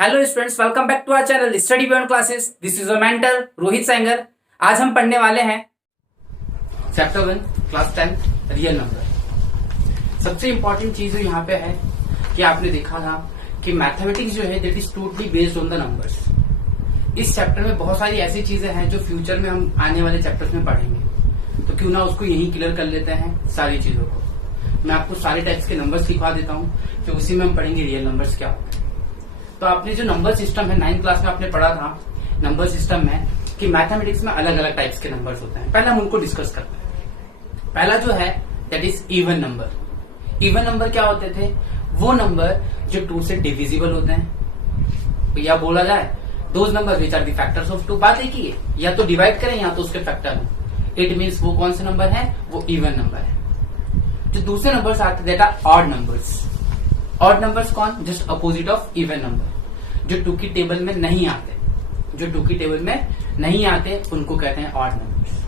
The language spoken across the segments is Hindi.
Hello students, welcome back to our channel study beyond classes. This is your mentor Rohit Sengar. आज हम पढ़ने वाले हैं चैप्टर 1 क्लास 10 रियल नंबर। सबसे इंपॉर्टेंट चीज जो यहाँ पे है कि आपने देखा था कि मैथमेटिक्स जो है that is totally based on the numbers. इस चैप्टर में बहुत सारी ऐसी चीजें हैं जो फ्यूचर में हम आने वाले चैप्टर्स में पढ़ेंगे, तो क्यों ना उसको यही क्लियर कर लेते हैं सारी चीजों को। मैं आपको सारे टाइप्स के नंबर्स सिखा देता हूँ, फिर उसी में हम पढ़ेंगे रियल नंबर्स क्या होते हैं। तो आपने जो नंबर सिस्टम है 9th क्लास में आपने पढ़ा था नंबर सिस्टम में कि मैथमेटिक्स में अलग अलग टाइप्स के नंबर्स होते हैं। पहले हम उनको डिस्कस करते हैं। पहला जो है that is even number. Even number क्या होते थे? वो नंबर जो 2 से डिविजिबल होते हैं, या बोला जाए those number which are the factors of 2। बात एक ही है, या तो डिवाइड करें या तो उसके फैक्टर हो। इट मीन्स वो कौन से नंबर है? वो इवन नंबर है। जो दूसरे नंबर्स आते that are odd numbers. Odd numbers कौन? Just opposite of even number, जो 2 की टेबल में नहीं आते। जो 2 की टेबल में नहीं आते उनको कहते हैं ऑड नंबर्स।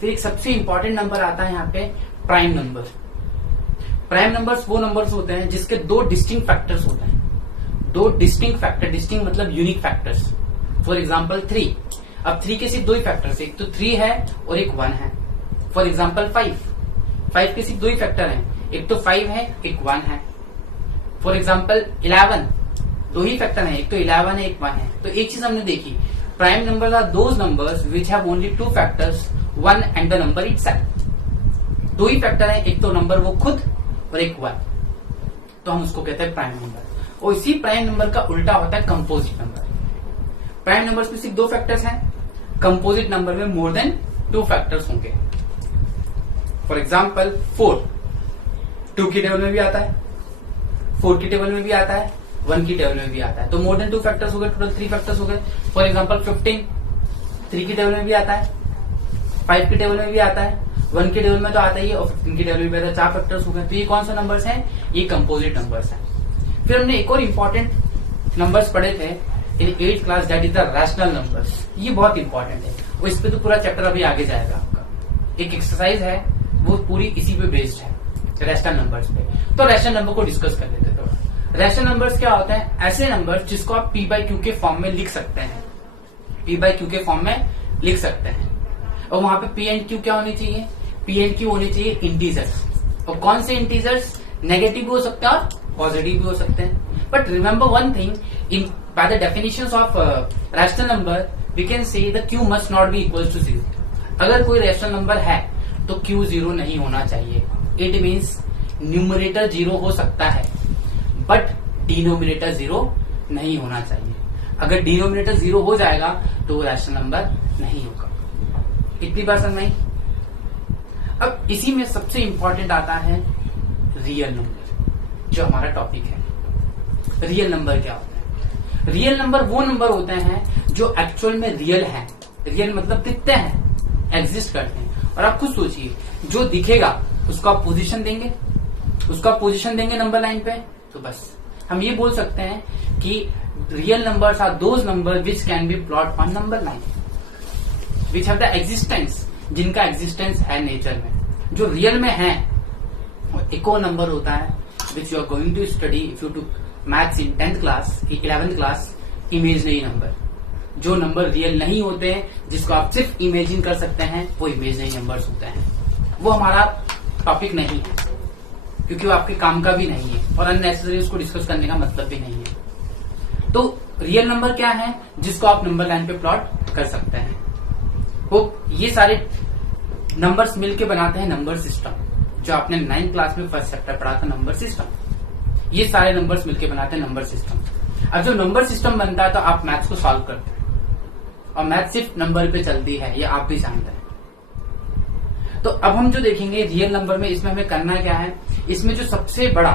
फिर एक सबसे इंपॉर्टेंट नंबर आता है यहाँ पे प्राइम नंबर। प्राइम नंबर्स वो नंबर्स होते हैं जिसके 2 डिस्टिंक्ट फैक्टर्स होते हैं। 2 डिस्टिंक्ट फैक्टर, डिस्टिंक्ट मतलब यूनिक फैक्टर्स। For example 3। अब 3 के सिर्फ 2 ही फैक्टर्स, एक तो 3 है और एक 1 है। फॉर एग्जाम्पल 5 के सिर्फ 2 ही फैक्टर है, एक तो 5 है एक 1 है। फॉर एग्जाम्पल 11, 2 ही फैक्टर है, एक तो 11 है एक 1 है। तो एक चीज हमने देखी, prime numbers are those numbers which have only 2 factors, 1 and the number itself. 2 ही फैक्टर है, एक तो नंबर वो खुद और एक 1, तो हम उसको कहते हैं प्राइम नंबर। और इसी प्राइम नंबर का उल्टा होता है कंपोजिट नंबर। प्राइम नंबर्स में सिर्फ 2 फैक्टर्स हैं, कंपोजिट नंबर में मोर देन 2 फैक्टर्स होंगे। फॉर एग्जाम्पल 4 2 की टेबल में भी आता है, 4 की टेबल में भी आता है, 1 की टेबल में भी आता है, तो मोर देन 2 फैक्टर्स हो गए, टोटल 3 फैक्टर्स हो गए। फॉर एग्जांपल 15 3 की टेबल में भी आता है, 5 की टेबल में भी आता है, 1 की टेबल में तो आता ही है और 15 की टेबल में भी आता है। 4 फैक्टर्स हो गए। तो ये कौन सा नंबर्स हैं? ये कंपोजिट नंबर्स हैं। फिर हमने एक और इंपॉर्टेंट नंबर्स पढ़े थे इन 8th class, that is the rational numbers. ये बहुत इंपॉर्टेंट है और इस पे तो पूरा चैप्टर अभी आगे जाएगा आपका। एक एक्सरसाइज है वो पूरी इसी पे बेस्ड है, रैशनल नंबर्स पे। तो रैशनल नंबर को डिस्कस कर लेते हैं थोड़ा। रैशनल नंबर्स क्या होते हैं? ऐसे नंबर्स जिसको आप p/q के फॉर्म में लिख सकते हैं। p/q के फॉर्म में लिख सकते हैं, और वहां पे p एंड q क्या होनी चाहिए? p एंड q होनी चाहिए इंटीजर्स। और कौन से इंटीजर्स? नेगेटिव भी हो सकते हैं और पॉजिटिव भी हो सकते हैं। But remember one thing, in by the definitions of rational number we can say the q must not be equal to 0। अगर कोई रैशनल नंबर है तो q 0 नहीं होना चाहिए। इट मीन्स न्यूमरेटर 0 हो सकता है बट डिनोमिनेटर 0 नहीं होना चाहिए। अगर डिनोमिनेटर 0 हो जाएगा तो वो रैशनल नंबर नहीं होगा। इतनी बात समझ में? अब इसी में सबसे इंपॉर्टेंट आता है रियल नंबर, जो हमारा टॉपिक है। रियल नंबर क्या होता है? रियल नंबर वो नंबर होते हैं जो एक्चुअल में रियल है। रियल मतलब दिखते हैं, एग्जिस्ट करते हैं। और आप खुद सोचिए, जो दिखेगा उसको आप पोजीशन देंगे, उसका पोजीशन देंगे नंबर लाइन पे, तो बस हम ये बोल सकते हैं कि real numbers are those number which can be plot on number line, which have the existence, जिनका एग्जिस्टेंस है नेचर में, जो रियल में है। और एक और नंबर होता है which you are going to study if you to maths in 10th class, 11th class, imaginary number. जो नंबर रियल नहीं होते हैं, जिसको आप सिर्फ इमेजिन कर सकते हैं, वो इमेजिनरी नंबर्स होते हैं। वो हमारा टॉपिक नहीं है क्योंकि वो आपके काम का भी नहीं है और अननेसेसरी उसको डिस्कस करने का मतलब भी नहीं है। तो रियल नंबर क्या है? जिसको आप नंबर लाइन पे प्लॉट कर सकते हैं। वो ये सारे नंबर्स मिलके बनाते हैं नंबर सिस्टम, जो आपने 9th क्लास में फर्स्ट चैप्टर पढ़ा था, नंबर सिस्टम। ये सारे नंबर्स मिलके बनाते हैं नंबर सिस्टम। अब जो नंबर सिस्टम बनता है तो आप मैथ्स को सॉल्व करते हैं, और मैथ सिर्फ नंबर पे चलती है, ये आप भी जानते हैं। तो अब हम जो देखेंगे रियल नंबर में, इसमें हमें करना क्या है? इसमें जो सबसे बड़ा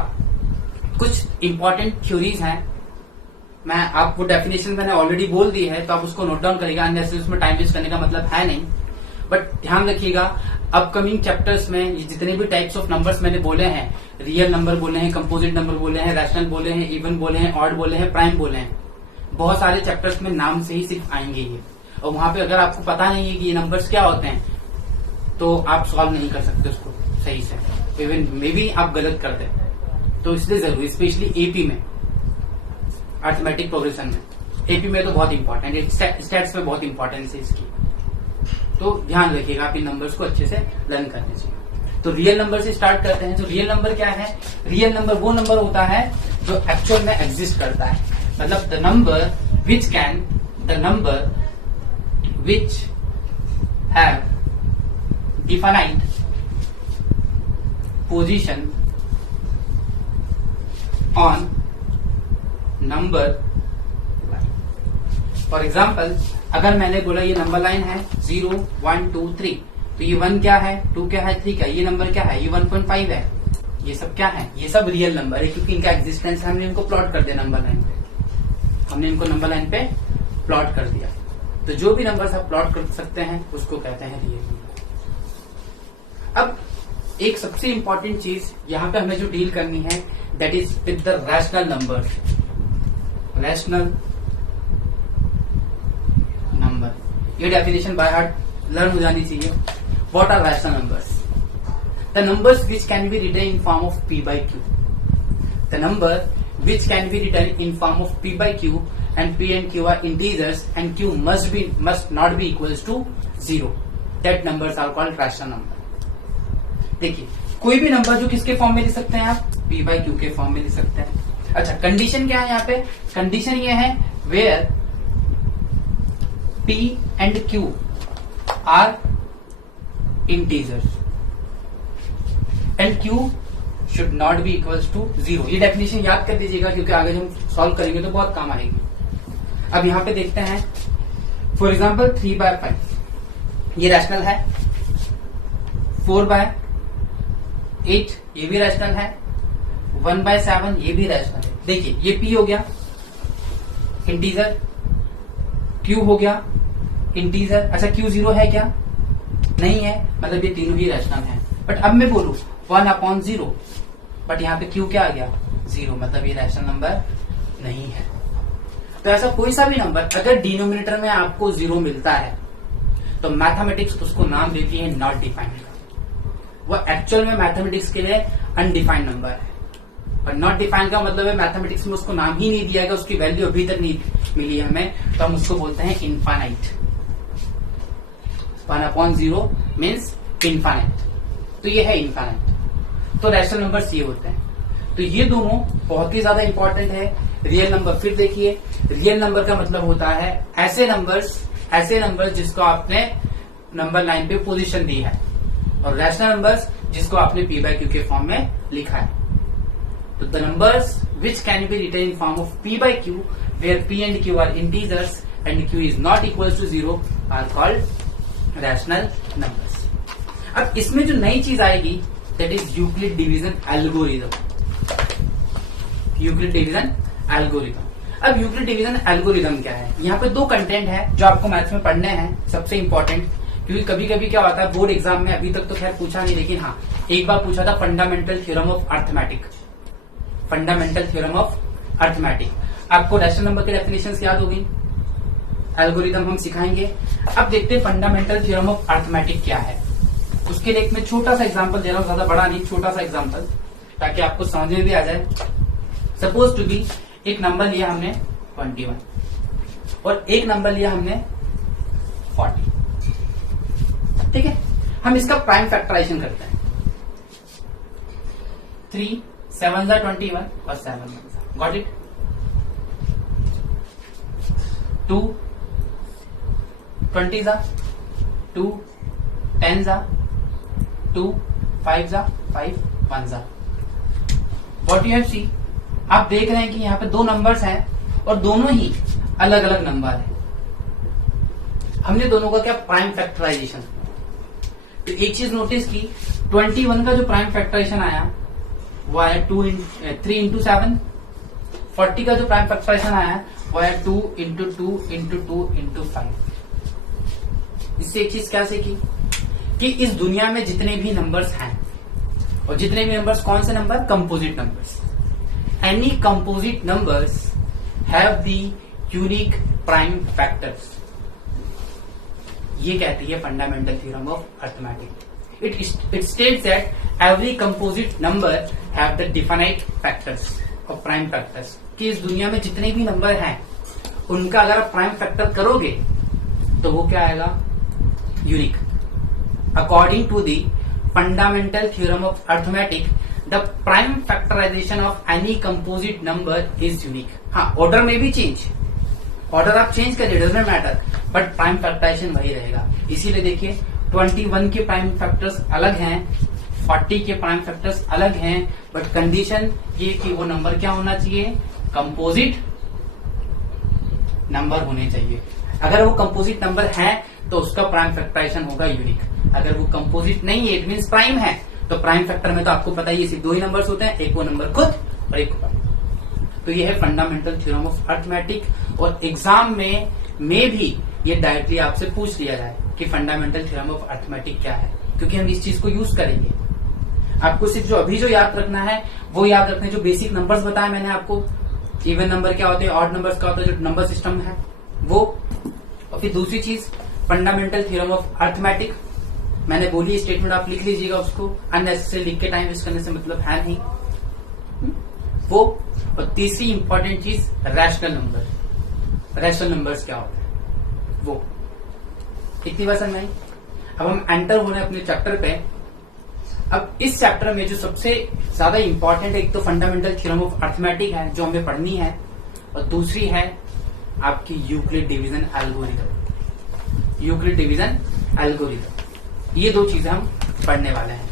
कुछ इंपॉर्टेंट थ्योरीज हैं, मैं आपको डेफिनेशन मैंने ऑलरेडी बोल दी है, तो आप उसको नोट डाउन करेगा। अननेसेसरी उसमें टाइम वेस्ट करने का मतलब है नहीं। बट ध्यान रखिएगा, अपकमिंग चैप्टर्स में ये जितने भी टाइप्स ऑफ नंबर्स मैंने बोले हैं, रियल नंबर बोले हैं, कंपोजिट नंबर बोले हैं, रैशनल बोले हैं, इवन बोले हैं, ऑड बोले हैं, प्राइम बोले हैं, बहुत सारे चैप्टर्स में नाम से ही सिर्फ आएंगे ये। और वहां पे अगर आपको पता नहीं है कि ये नंबर्स क्या होते हैं, तो आप सॉल्व नहीं कर सकते उसको सही से, इवन मे बी आप गलत कर दें। तो इसलिए जरूरी, स्पेशली एपी में अर्थमेटिक प्रोग्रेशन में, एपी में तो बहुत इंपॉर्टेंट है, स्टैट्स में बहुत इंपॉर्टेंस है इसकी, तो ध्यान रखिएगा आप इन नंबर्स को अच्छे से लर्न करने चाहिए। तो रियल नंबर से स्टार्ट करते हैं। तो रियल नंबर क्या है? रियल नंबर वो नंबर होता है जो एक्चुअल में एग्जिस्ट करता है, मतलब the number which have defined position on number line. For example, अगर मैंने बोला ये नंबर लाइन है 0, 1, 2, 3, तो ये 1 क्या है, 2 क्या है, 3 क्या है, ये नंबर क्या है, ये 1.5 है, ये सब क्या है, ये सब रियल नंबर है, क्योंकि इनका एग्जिस्टेंस हमने इनको प्लॉट कर दिया नंबर लाइन पे, हमने इनको नंबर लाइन पे प्लॉट कर दिया। तो जो भी नंबर आप प्लॉट कर सकते हैं उसको कहते हैं रियल नंबर। अब एक सबसे इंपॉर्टेंट चीज यहाँ पे हमें जो डील करनी है, that is with the rational number. Rational number, ये डेफिनेशन बाय हार्ट लर्न हो जानी चाहिए। What are rational numbers? The numbers which can be written in form of p by q। The number which can be written in form of p by q, and p and q are integers and q must not be equals to 0. That numbers are called rational number। देखिए, कोई भी नंबर जो किसके फॉर्म में लिख सकते हैं आप? p by q के फॉर्म में लिख सकते हैं। अच्छा, कंडीशन क्या है यहाँ पे? कंडीशन ये है where p and q are integers and q should not be equals to 0। ये डेफिनेशन याद कर दीजिएगा, क्योंकि आगे हम सॉल्व करेंगे तो बहुत काम आएगी। अब यहाँ पे देखते हैं, फॉर एग्जाम्पल 3/5 ये रैशनल है, 4/8 ये भी रैशनल है, 1/7 ये भी रैशनल है। देखिए, ये p हो गया इंटीजर, q हो गया इंटीजर। अच्छा, q 0 है क्या? नहीं है, मतलब ये तीनों ही रैशनल है। बट अब मैं बोलूं 1/0, बट यहाँ पे q क्या आ गया? 0, मतलब ये रैशनल नंबर नहीं है। तो ऐसा कोई सा भी नंबर अगर डिनोमिनेटर में आपको 0 मिलता है तो मैथमेटिक्स उसको नाम देती है नॉट डिफाइंड। वो एक्चुअल में मैथमेटिक्स के लिए अनडिफाइंड नंबर है, और नॉट डिफाइंड का मतलब है मैथमेटिक्स में उसको नाम ही नहीं दिया गया, उसकी वैल्यू अभी तक नहीं मिली हमें, तो हम उसको बोलते हैं इनफाइनाइट। 1/0 मीन्स इनफाइनाइट, तो ये है इनफाइनाइट। तो रैशनल नंबर्स ये होते हैं। तो ये दोनों बहुत ही ज्यादा इंपॉर्टेंट है। रियल नंबर, फिर देखिए, रियल नंबर का मतलब होता है ऐसे नंबर्स जिसको आपने नंबर लाइन पे पोजीशन दी है, और रैशनल नंबर्स जिसको आपने p by q के फॉर्म में लिखा है। तो the numbers which can be written in form of p by q where p and q are integers and q is not equal to 0 are called rational numbers. अब इसमें जो नई चीज आएगी that is Euclid division algorithm. Euclid division algorithm. अब यूक्लिड डिवीजन एल्गोरिथम क्या है? यहाँ पे 2 कंटेंट है जो आपको मैथ्स में पढ़ने हैं, सबसे इंपॉर्टेंट, क्योंकि कभी कभी क्या होता है बोर्ड एग्जाम में, अभी तक तो खैर पूछा नहीं, लेकिन हाँ एक बार पूछा था fundamental theorem of arithmetic. Fundamental theorem of arithmetic. आपको रैशनल नंबर की डेफिनेशंस याद होगी, एल्गोरिथम हम सिखाएंगे। अब देखते हैं फंडामेंटल थ्योरम ऑफ अर्थमेटिक क्या है। उसके लिए एक मैं छोटा सा एग्जांपल दे रहा हूं, ज्यादा बड़ा नहीं, छोटा सा एग्जांपल, ताकि आपको समझ में भी आ जाए। सपोज टू बी एक नंबर लिया हमने 21 और एक नंबर लिया हमने 40, ठीक है। हम इसका प्राइम फैक्टराइजेशन करते हैं। 3 7 21 और 7 got it. 2 20 2 10 2 5 5 1 what you have see. आप देख रहे हैं कि यहाँ पे 2 नंबर्स हैं और दोनों ही अलग अलग नंबर हैं। हमने दोनों का क्या प्राइम फैक्टराइजेशन। तो एक चीज नोटिस की, 21 का जो प्राइम फैक्टराइजेशन आया वो आया 3 into 7। 40 का जो प्राइम फैक्टराइजेशन आया वो आया 2 into 2 into 2 into 5। इससे एक चीज क्या सीखी कि इस दुनिया में जितने भी नंबर्स हैं, और जितने भी नंबर्स कौन से number? Composite numbers. Any composite numbers have the unique prime factors. ये कहती है fundamental theorem of arithmetic. It states that every composite number have the definite factors और प्राइम फैक्टर्स। कि इस दुनिया में जितने भी नंबर हैं उनका अगर आप प्राइम फैक्टर करोगे तो वो क्या आएगा? Unique. According to the fundamental theorem of arithmetic, the prime factorisation of any composite number is unique. हाँ, ऑर्डर में भी चेंज, ऑर्डर आप चेंज करिए, doesn't matter, but prime factorisation वही रहेगा। इसीलिए देखिए 21 के प्राइम फैक्टर्स अलग हैं, 40 के प्राइम फैक्टर्स अलग हैं, बट कंडीशन ये कि वो नंबर क्या होना चाहिए? कंपोजिट नंबर होने चाहिए। अगर वो कंपोजिट नंबर है तो उसका प्राइम फैक्टराइजेशन होगा यूनिक। अगर वो कंपोजिट नहीं है, इट मींस प्राइम है, तो प्राइम फैक्टर में तो आपको पता ही है सिर्फ 2 ही नंबर्स होते हैं, एक वो नंबर खुद और एक प्राइम। तो ये है फंडामेंटल थ्योरम ऑफ अर्थमेटिक। और एग्जाम में भी ये डायरेक्टली आपसे पूछ लिया जाए कि फंडामेंटल थ्योरम ऑफ अर्थमेटिक क्या है, क्योंकि हम इस चीज को यूज करेंगे। आपको सिर्फ जो अभी जो याद रखना है वो याद रखना है, जो बेसिक नंबर्स बताए मैंने आपको, इवन नंबर क्या होते हैं, ऑड नंबर्स क्या होता है, जो नंबर सिस्टम है वो। और फिर दूसरी चीज फंडामेंटल थ्योरम ऑफ अर्थमेटिक, मैंने बोली स्टेटमेंट, आप लिख लीजिएगा उसको, अननेसेसरी लिख के टाइम वेस्ट करने से मतलब है नहीं वो। और तीसरी इंपॉर्टेंट चीज रैशनल नंबर, रैशनल नंबर्स क्या होते हैं वो। इतनी बात समझ आई। अब हम एंटर हो रहे हैं अपने चैप्टर पे। अब इस चैप्टर में जो सबसे ज्यादा इंपॉर्टेंट है, एक तो फंडामेंटल थ्योरम ऑफ अर्थमेटिक है जो हमें पढ़नी है, और दूसरी है आपकी Euclid division algorithm. Euclid division algorithm, ये 2 चीजें हम पढ़ने वाले हैं।